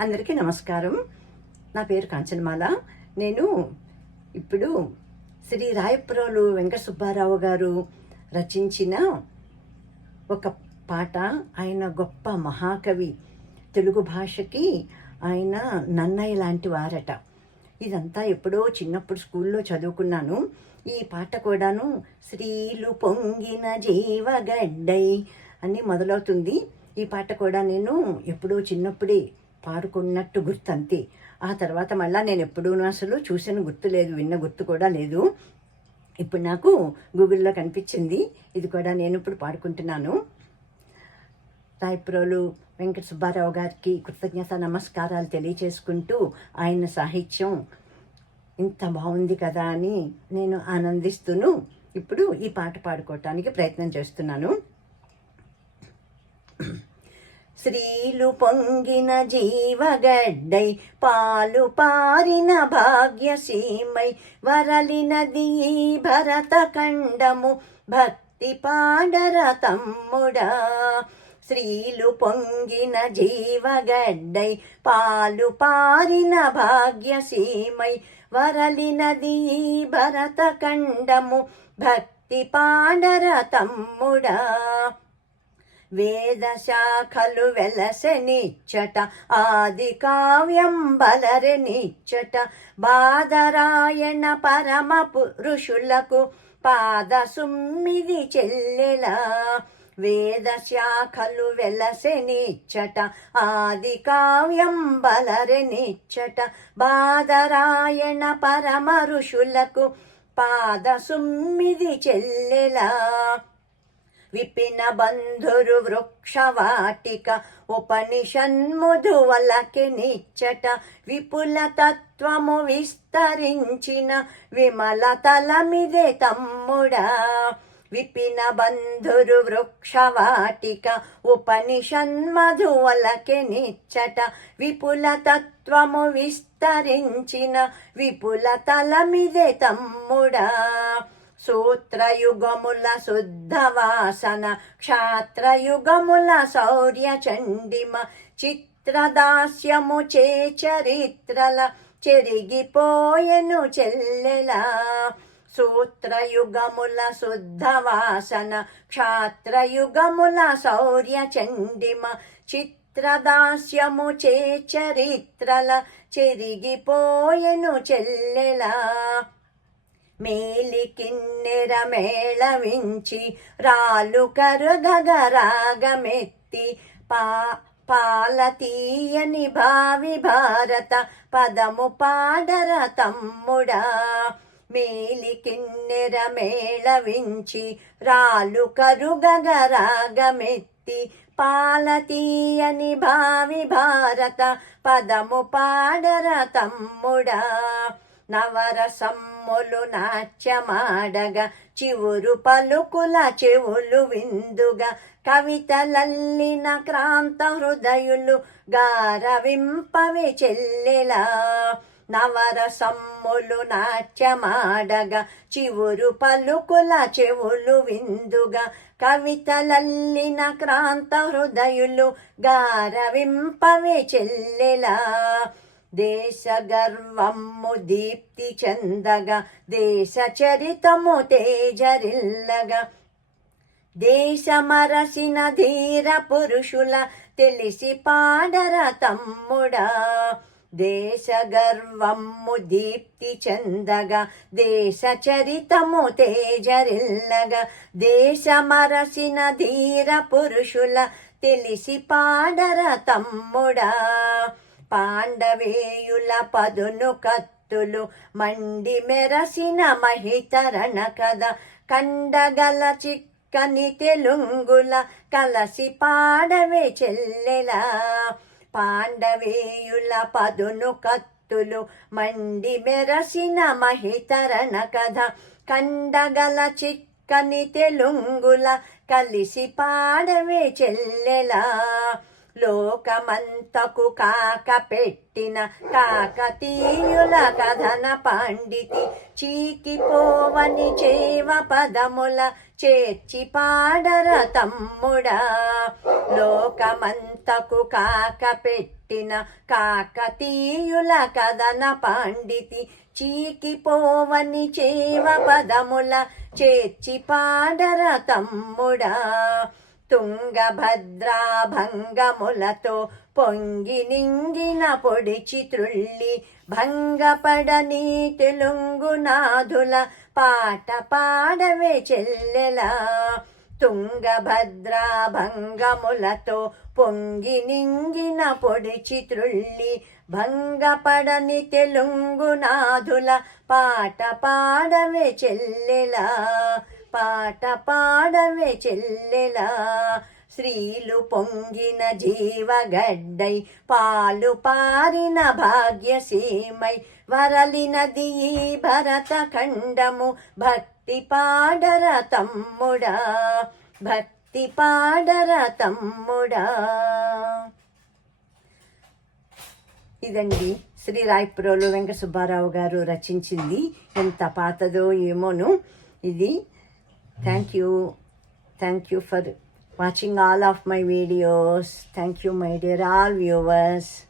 అందరికీ నమస్కారం. నా పేరు కాంచనమాల. నేను ఇప్పుడు శ్రీ రాయప్రోలు వెంకట సుబ్బారావు గారు రచించిన ఒక పాట. ఆయన గొప్ప మహాకవి. తెలుగు భాషకి ఆయన నన్నయ్య లాంటి వారట. ఇదంతా ఎప్పుడో చిన్నప్పుడు స్కూల్లో చదువుకున్నాను. ఈ పాట కూడాను శ్రీలు పొంగిన జీవగడ్డై అని మొదలవుతుంది. ఈ పాట కూడా నేను ఎప్పుడో చిన్నప్పుడే పాడుకున్నట్టు గుర్తు అంతే ఆ తర్వాత మళ్ళా నేను ఎప్పుడూ అసలు చూసిన గుర్తు లేదు విన్న గుర్తు కూడా లేదు. ఇప్పుడు నాకు గూగుల్లో కనిపించింది. ఇది కూడా నేను ఇప్పుడు పాడుకుంటున్నాను తాయిప్రోలు వెంకట సుబ్బారావు గారికి కృతజ్ఞత నమస్కారాలు తెలియచేసుకుంటూ ఆయన సాహిత్యం ఇంత బాగుంది కదా అని నేను ఆనందిస్తూను. ఇప్పుడు ఈ పాట పాడుకోవటానికి ప్రయత్నం చేస్తున్నాను. స్త్రీలు పొంగిన జీవగడ్డై పాలు పారిన భాగ్యసీమై వరలినది భరతఖండము భరత భక్తి పాడర తమ్ముడా. స్త్రీలు పొంగిన జీవగడ్డై పాలు పారిన భాగ్యసీమై వరలినది భరతఖండము భరత భక్తి పాడర తమ్ముడా. వేదశాఖలు వెలసెనిచ్చట ఆది కావ్యం బలరెనిచ్చట బాదరాయణ పరమ పురుషులకు పాద సుమ్మిది చెల్లెలా. వేదశాఖలు వెలసెనిచ్చట ఆది కావ్యం బలరెనిచ్చట బాదరాయణ పరమ ఋషులకు పాద సుమ్మిది చెల్లెలా. విపిన బంధురు వృక్షవాటిక ఉపనిషన్ముధువలకి నిచ్చట విపుల తత్వము విస్తరించిన విమల తలమిదే తమ్ముడా. విపిన బంధురు వృక్షవాటిక ఉపనిషన్మధువలకి నిచ్చట విపుల తత్వము విస్తరించిన విపుల తలమిదే తమ్ముడా. సూత్రయుగముల శుద్ధవాసన క్షాత్రయుగముల శౌర్య చండిమ చిత్రదాస్యము చే చరిత్రల చెరిగిపోయెను చెల్లెలా. సూత్రయుగముల శుద్ధవాసన క్షాత్రయుగముల శౌర్య చండిమ చిత్రదాస్యము చే చరిత్రల చెరిగిపోయెను చెల్లెలా. మేళవించి రాలు కరుగగరాగమెత్తి పా పాలతీయని భావి భారత పదము పాడర తమ్ముడా. మేలికిన్నెర మేళవించి రాలు కరుగగరాగమెత్తి పాలతీయని భావి భారత పదము పాడర తమ్ముడా. నవరసమ్ములు నాట్యమాడగా చివురు పలుకుల చెవులు విందుగా కవితలల్లిన క్రాంత హృదయులు గారవింపవి చెల్లెలా. నవరసమ్ములు నాట్యమాడగా చివురు పలుకుల చెవులు విందుగా కవితలల్లిన క్రాంత హృదయులు గారవింపవి చెల్లెలా. దేశ గర్వము దీప్తి చెందగా దేశ చరితము తేజరిల్లగా. దేశమరసిన ధీర పురుషుల తెలిసి పాడర తమ్ముడా. దేశ గర్వము దీప్తి చెందగా దేశ చరితము తేజరిల్లగా. దేశమరసిన ధీర పురుషుల తెలిసి పాడర తమ్ముడా. పాండవేయుల పదును కత్తులు మండి మెరసిన మహితరణ కథ. కండగల చిక్కని తెలుంగుల కలసి పాడవే చెల్లెలా. పాండవేయుల పదును కత్తులు మండి మెరసిన మహితరణ కథ. కండగల చిక్కని తెలుంగుల కలిసి పాడవే చెల్లెలా. లోకమంతకు కాక పెట్టిన కాకతీయుల కథన పండితి చీకిపోవని చేవ పదముల చేర్చి పాడర తమ్ముడా. లోకమంతకు కాక పెట్టిన కాకతీయుల కథన పండితి చీకిపోవని చేవ పదముల చేర్చి పాడర తమ్ముడా. తుంగభద్రాభంగములతో పొంగి నింగిన పొడిచి త్రుళ్ళి భంగపడని తెలుగునాథుల పాట పాడవే చెల్లెలా. తుంగభద్రాభంగములతో పొంగి నింగిన పొడిచి త్రుళ్ళి భంగపడని తెలుగునాథుల పాట పాడవే చెల్లెలా. పాట పాడవే చెల్లెలా. స్త్రీలు పొంగిన జీవగడ్డై పాలు పారిన భాగ్యసీమై వరలినది ఈ భరత ఖండము భక్తి పాడర తమ్ముడా. భక్తి పాడర తమ్ముడా. ఇదండి శ్రీ రాయపురోలు వెంకట సుబ్బారావు గారు రచించింది. ఎంత పాతదో ఏమోను. ఇది Thank you. Thank you for watching all of my videos. Thank you, my dear all viewers.